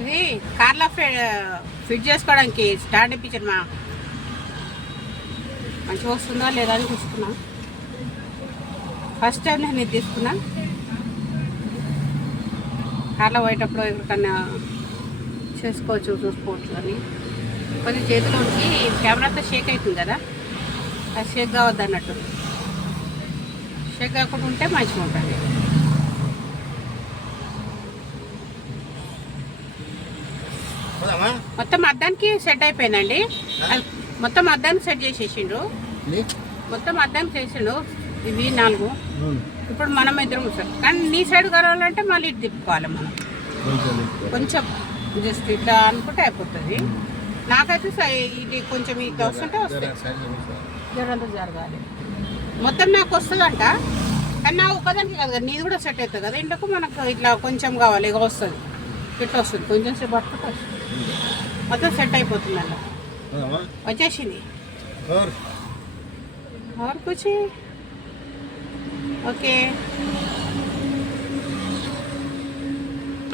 ఇది కార్లో ఫిట్ చేసుకోవడానికి స్టాండ్ ఇప్పించాను మా మంచిగా వస్తుందా లేదా అని చూసుకున్నా. ఫస్ట్ టైం నేను ఇది తీసుకున్నా. కార్లో పోయేటప్పుడు ఎవరికన్నా చేసుకోవచ్చు, చూసుకోవచ్చు అని. కొంచెం చేతిలోకి కెమెరాతో షేక్ అవుతుంది కదా, అది షేక్ కావద్దు అన్నట్టు. షేక్ కాకుండా ఉంటే మంచిగా ఉంటుంది. మొత్తం అద్దానికి సెట్ అయిపోయిందండి. మొత్తం అద్దానికి సెట్ చేసేసిండు. మొత్తం అద్దానికి చేసిండు. ఇవి 4. ఇప్పుడు మనం ఇద్దరం సార్. కానీ నీ సైడ్ కావాలంటే మళ్ళీ ఇటు తిప్పుకోవాలి మనం. కొంచెం జస్ట్ ఇట్లా అనుకుంటే అయిపోతుంది. నాకైతే ఇది కొంచెం ఇట్లా వస్తుంటే వస్తాయి. జరంతా జరగాలి. మొత్తం నాకు వస్తుందంట, కానీ నా ఒక్కదానికి కాదు కదా, నీది కూడా సెట్ అవుతుంది కదా. ఇంట్లో మనకు ఇట్లా కొంచెం కావాలి, ఇక వస్తుంది. ఇట్లా వస్తుంది, కొంచెం సేపు పట్టుకుంటే వస్తుంది. మొత్తం సెట్ అయిపోతుంది అన్న. వచ్చేసింది. और कुछ ओके